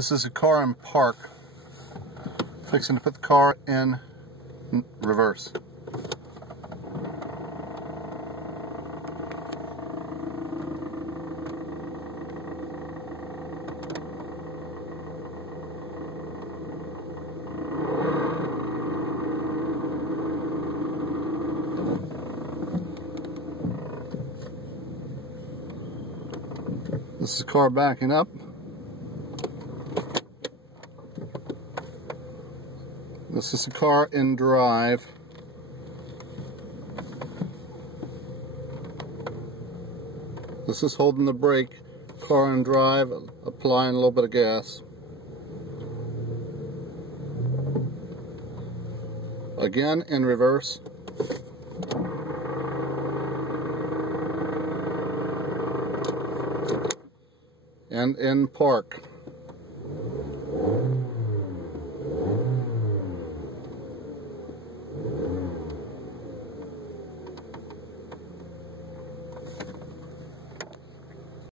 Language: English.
This is a car in park. Fixing to put the car in reverse. This is the car backing up. This is the car in drive. This is holding the brake. Car in drive, applying a little bit of gas. Again in reverse. And in park.